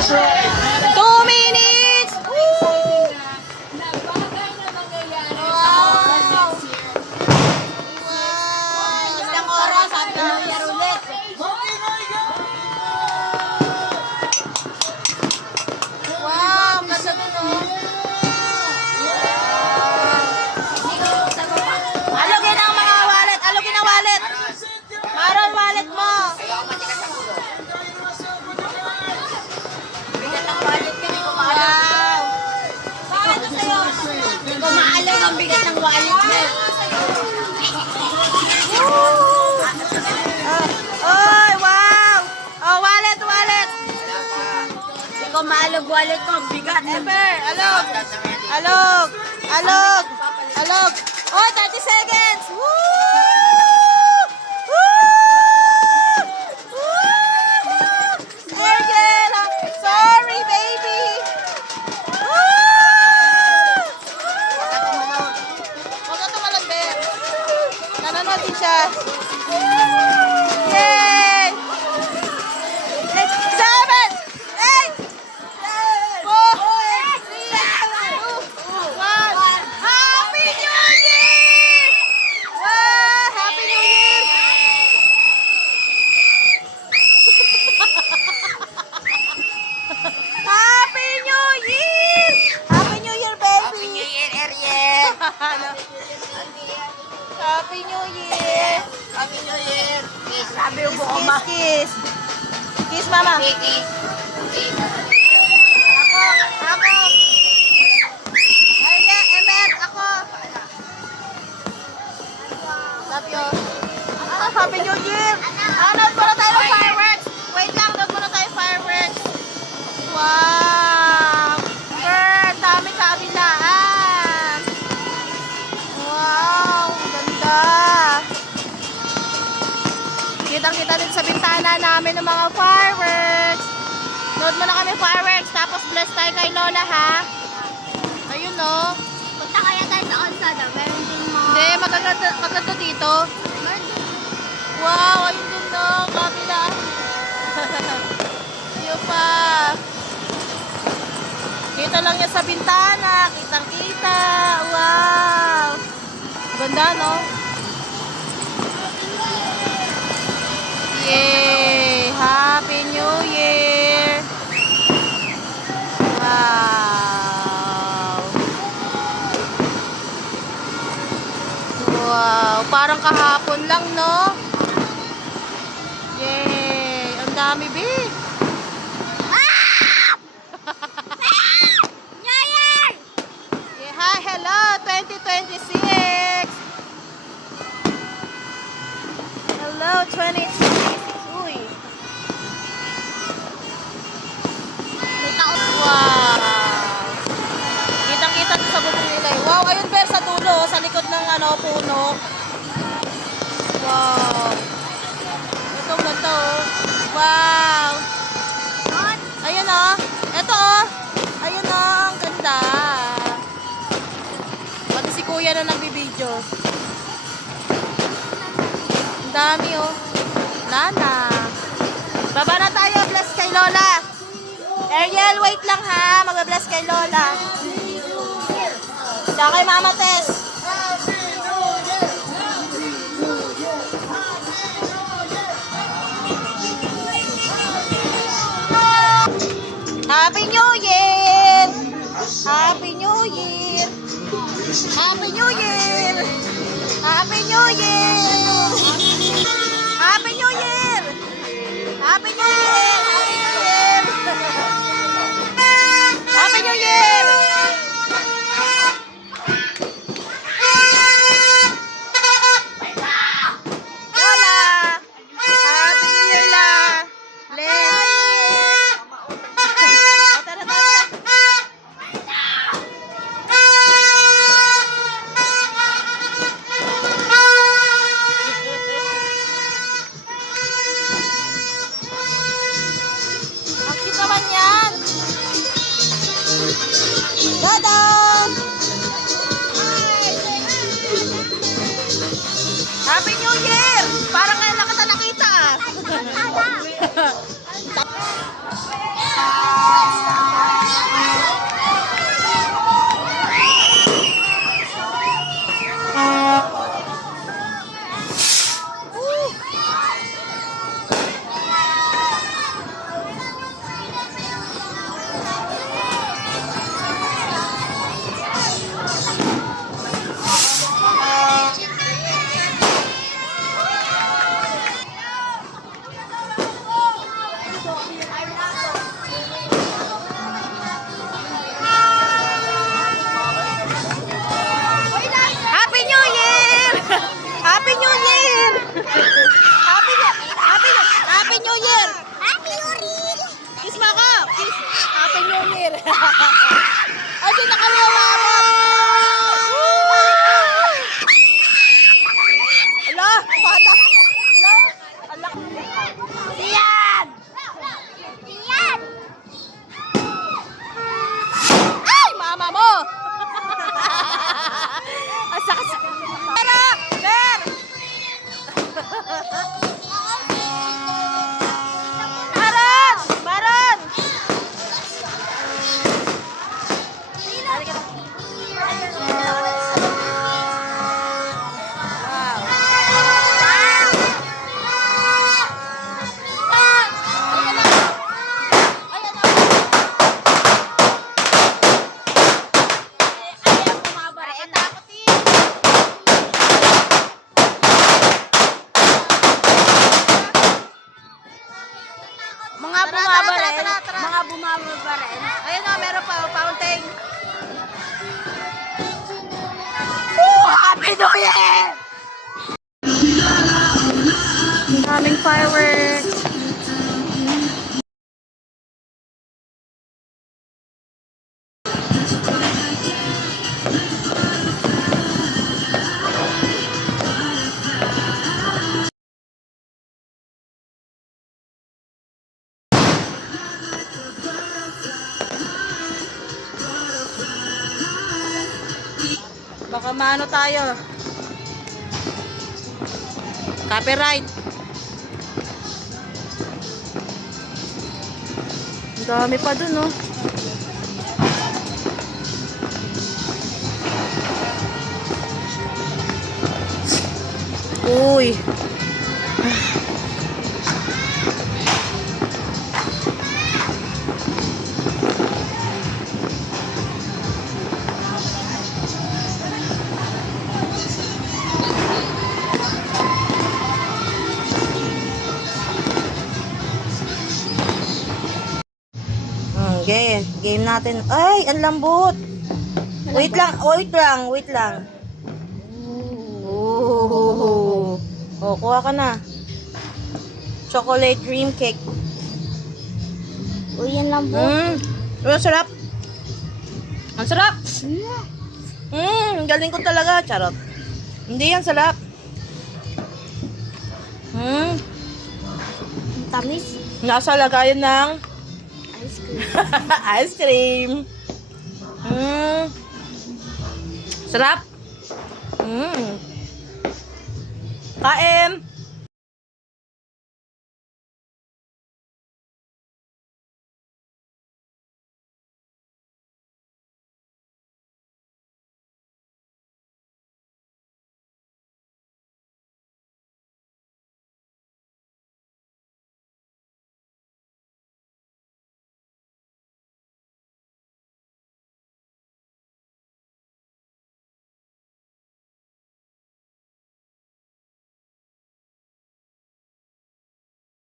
2 minutes! Woo! Wow! Isang oras at nangyari ulit. Wow! Ganda dun, oh. Alugin ang mga wallet. Alugin ang wallet. Maron, wallet mo. Bigat ang wallet ka. Hindi ko maalam. Bakit ito sa'yo? Hindi ko maalam ang bigat ng wallet mo. Oy, wow! Oh, wallet, wallet. Hindi ko maalam wallet ko. Bigat. Ever. Alog. Alog. Alog. Alog. Oh, 30 seconds. Woo! Ariel, sorry, baby. Huwag ka tumalon, Bear. Nanonood din siya. Yay! 6, 7, 8, 4, 3, 2, 1. Happy New Year! Wow! Happy New Year! Happy New Year! Happy New Year, baby! Happy New Year, Ariel! Happy New Year! Happy New Year! Kiss, sabi yung buko Kiss, ma. kiss. Kiss, mama. Kiss. Kiss. Ako. Ariel, Ember, ako. Love you. Happy New Year! Nood muna tayo ng fireworks. Wait lang, nood muna tayo fireworks. Wow! Girl, dami kabilaan. Wow, ganda. Kitang-kita din sa bintana namin ng mga fireworks. Nood muna kami fireworks, tapos bless tayo kay Lola, ha? Ayun, no? Punta kaya tayo sa Onsada. Meron din mga... Hindi, maganda dito. Meron din. Wow, ayun din, no? Kabila. Yun pa. Kita lang yan sa bintana. Kitang-kita. Wow. Ganda, no? Yay! Happy New Year! Wow! Wow! Parang kahapon lang, no? Yay! Ang dami, B! New Year! Yeah, hi, hello! 2026! Hello, 2026! Uy! May taon. Wow! Kitang-kita sa bubong nila. Wow, ayun, Ber, sa dulo, sa likod ng puno. Wow! Ito, ganda, oh. Wow! Ayun, oh. Ito, oh. Ayun, oh. Ang ganda. Pati si Kuya na nagbibideo. Ang dami, oh. Nana. Baba na tayo. Bless kay Lola. Ariel, wait lang, ha. Mag-bless kay Lola. Tsaka kay Mama Tess. Happy New Year! Happy New Year! Happy New Year! Happy New Year! Happy New Year! Happy New Year! Happy New Year! Happy New Year! Lola! Happy New Year, La! Bless! Tara, tara. Happy New Year. Ay, di na kami umabot. Ala, bata. Ala, ala. Siyan! Siyan! Ay, mama mo. Ang sakit. Pero, Ber. Baron! Baron! Mga bumaba rin. Mga bumaba rin. Ayun o, meron pa, fountain. Oh, Happy New Year! Daming fireworks. Baka maano tayo. Copyright. Ang dami pa dun, no? Uy. Game natin. Ay, ang lambot. Wait lang. Oh, kuha ka na. Chocolate cream cake. Uy, yan lang po. Ang sarap. Ang sarap. Galing ko talaga. Charot. Hindi yan sarap. Tamis. Nasa lagayan ng Ice cream. ice cream. Sarap. Kain.